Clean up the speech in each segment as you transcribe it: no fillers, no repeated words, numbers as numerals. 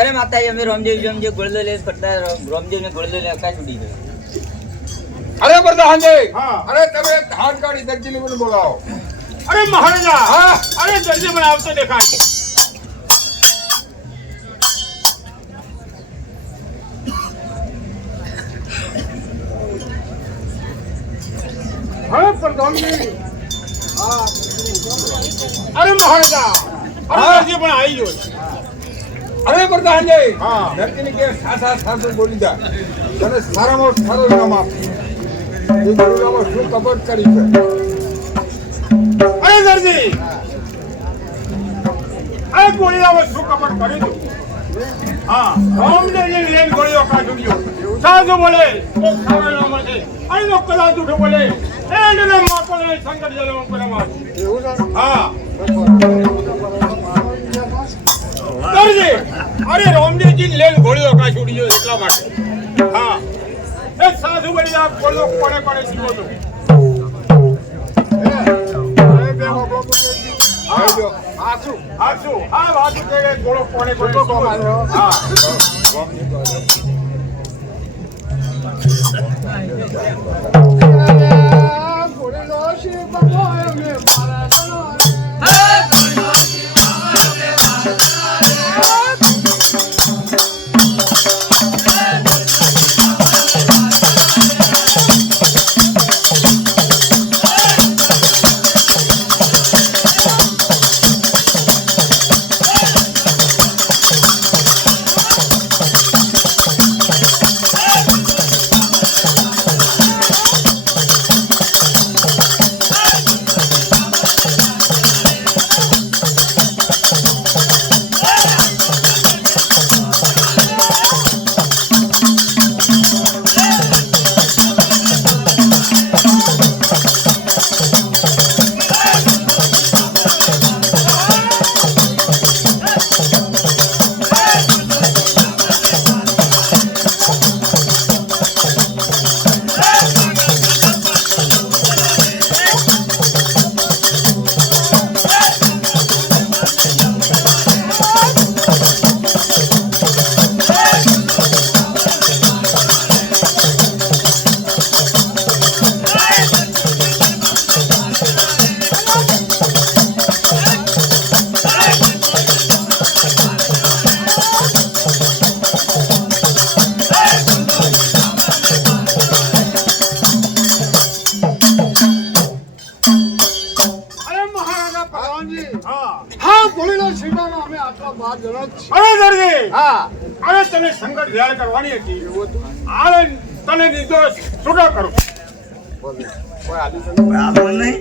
અરે માતાજી અમે રામદેવ ગોળલો લે કરતા રામદેવ ને ગોળલો લે આકાશ ઉડી ગયો. અરે પ્રધાનજી અરે તમે ધાન કાઢી દરજી મને બોલાવો. અરે મહારાજા હા અરે દરજી મને આવતો દેખાય. અરે પ્રધાનજી અરે મહારાજા અરે દરજી પણ આવી ગયો. અરે પ્રધાનજી દરજીને કે સાસુ બોલી જા તને સારામાં સારો નામ આપ. એ બોલવામાં શું કપટ કરી છે. અરે દરજી આ ગોળીઓમાં શું કપટ કરી દઉં. હા રામદેવજી લેન ગોળીઓ કાઢ્યો. સાધુ બોલે તો સારા નામ છે. અને તો કદાચ જૂઠું બોલે એને માપલે સંકટ જલમ કરવા. એવું છે હા દરજી અરે રામદેવજી લેન ગોળીઓ કાઢ્યો એટલા માટે. હા એ સાધુ બની આ ગોળીઓ કોને કોને જીવો તો. અરે તને સંકટ ધ્યાન કરવાની હતી. અરે તને નિર્દોષ છૂટા કરું. કોઈ આદિ નહીં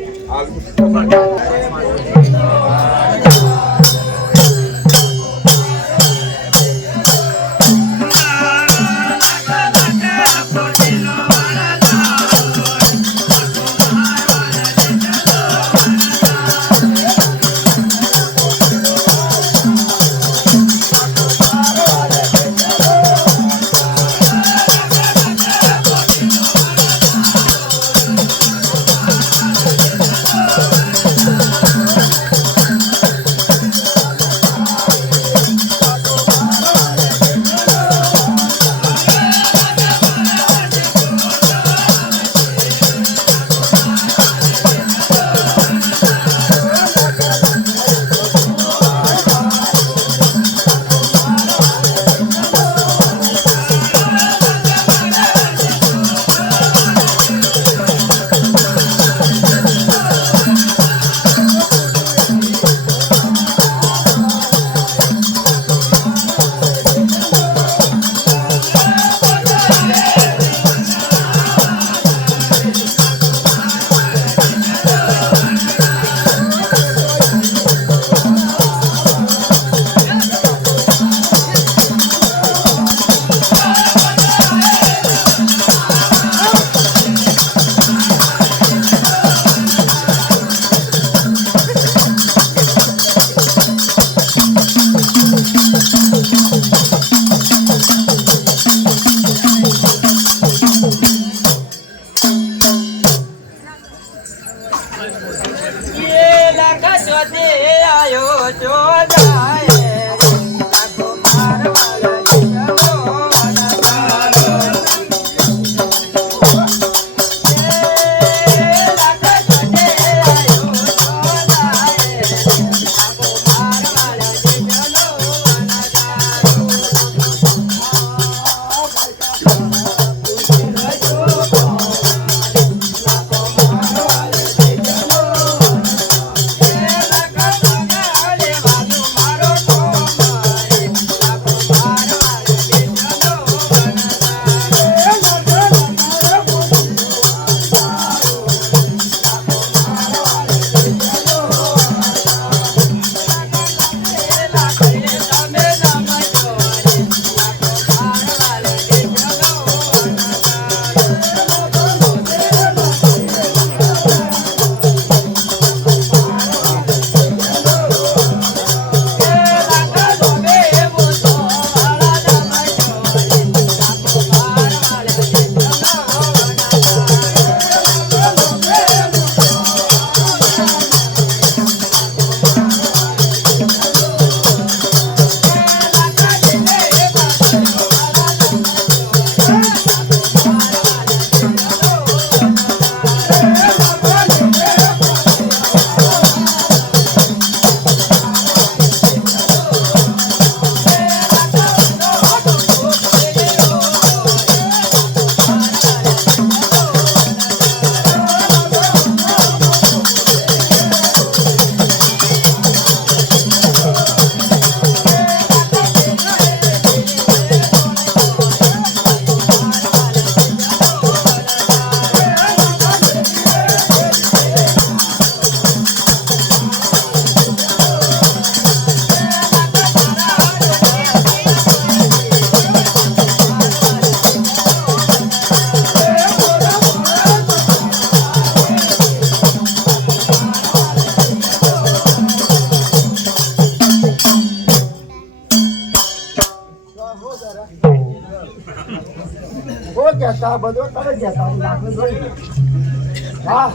હા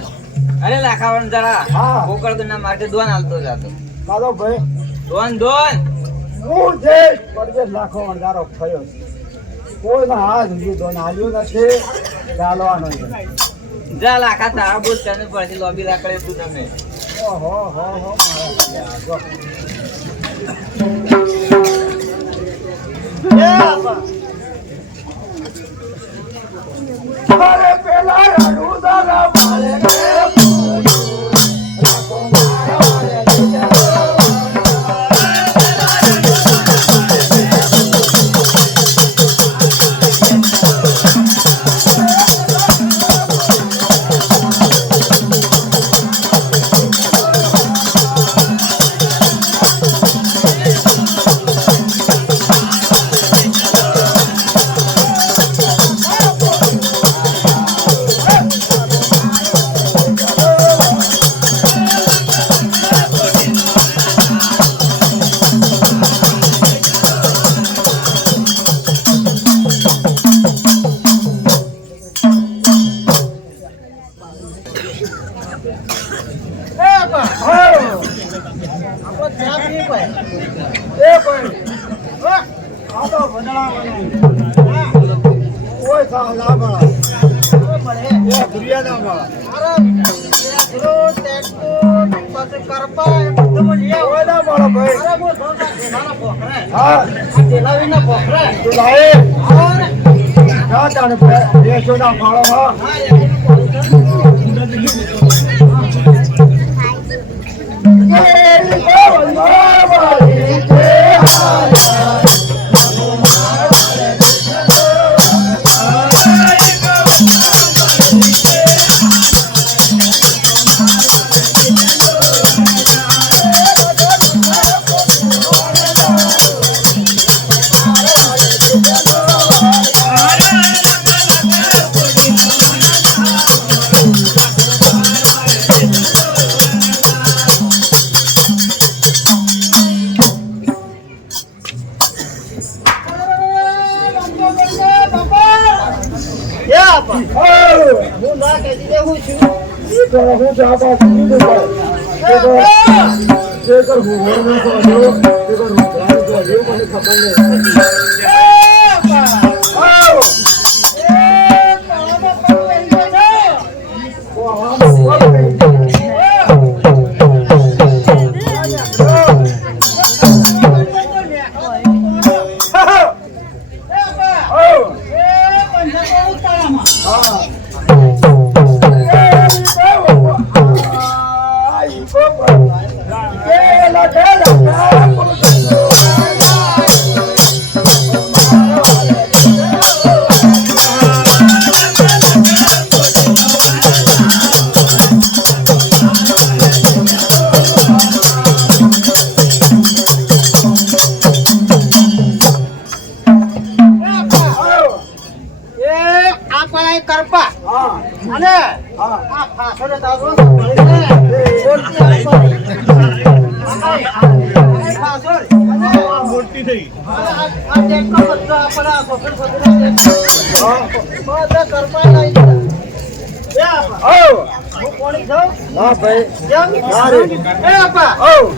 અરે લાખાવાનું જરા હા. પોકળ ના માટે દોન હાલતો જાતો કાલો ભાઈ દોન હું જે પડદે લાખો અંધારો થયો છે. કોઈના હાથ લીધો ને હાલ્યો નથી ચાલવાનો છે. જા લાખા તારા બોલ તને પડતી લોબી લાકડે તું તમે ઓહો હો હો મારા જો. અરે પેલા રાડું દાદા મારે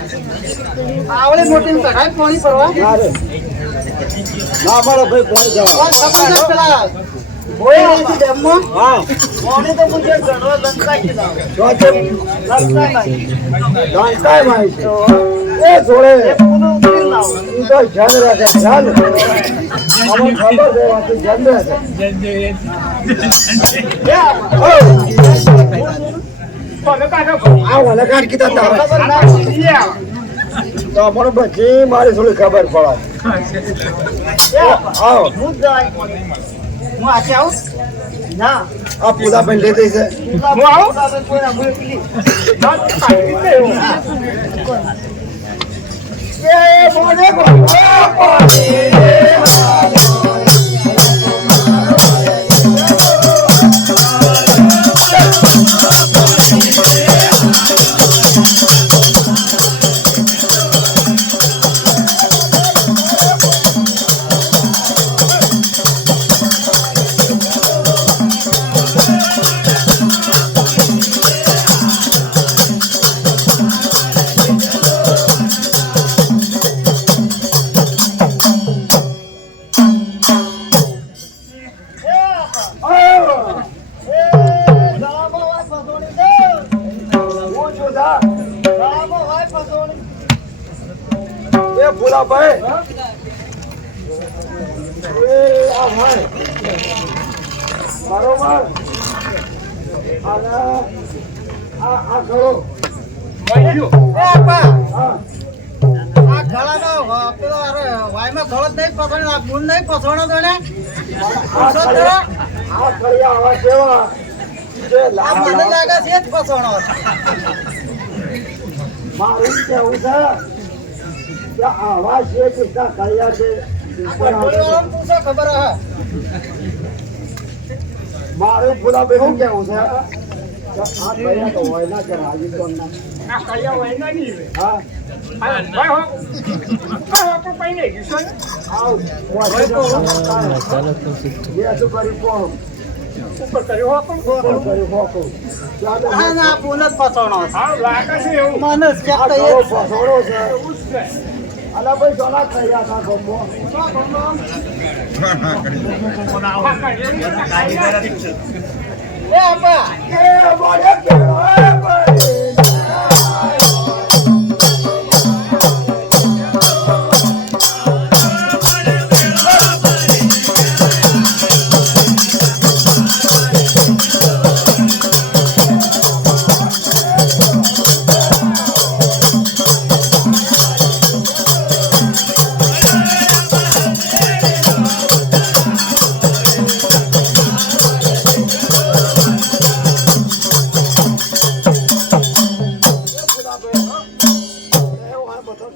આવડે મોટી કઢાઈ પાણી ભરવા ના મારો ભાઈ કોઈ જાવ પેલા ઓય નથી ડેમમાં હા પાણી તો મુજે ઘણો લંકા કીધા લંકા માં એ જોડે પૂરું ઉકેલ લાવો ઈ તો ધ્યાન રાખે ધ્યાન અમને ખબર છે વાત ધ્યાન રાખે આ વાલા કાઢ કીધા તારા તો મને બધી મારી થોડી ખબર પડે આવો હું જાય હું આજે આવું ના આ પૂજા પણ લઈ દઈ છે હું આવું કોઈના મોકલી એ મોને ફૂલાભાઈ એ આ ભાઈ બરોબર અને આ ખરો મળ્યું. એ આપા હા આ ખળાનો પેલો અરે વાયમાં ખળો જ નહીં પસણો આ ગુણ નહીં પસણો તો ને આ કળિયા આવા કેવા જે આ મને લાગે છે જ પસણો મારું કેવું છે કે આવા છે કેટલા કળિયા છે વાળાને પૂછો ખબર હે મારું ફૂલાભાઈ શું કેવું છે કે આ કળિયા તો હોય ના કે રાજસ્થાનના આ કળિયા હોય ના નહીં. હા આ ભાઈ હો. ભાઈ હો, કોઈ નહીં ગયું છે ને? આવ શું કરી કોણ ઉપર કર્યું હો પણ. કોણ કરી હોકો ચાલો હા ના પૂન જ પસણો હા, લાગે છે એવું. મને જ આ કહેતા કળો એ ફસોડો છે એવું જ છે. અલા ભાઈ સોના કળિયા ના ગમો આ કળિયા એ આપા એ બોલે કે ઓય ભાઈ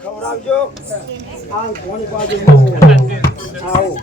ખવડાવજો આ કોની બાજુ આવો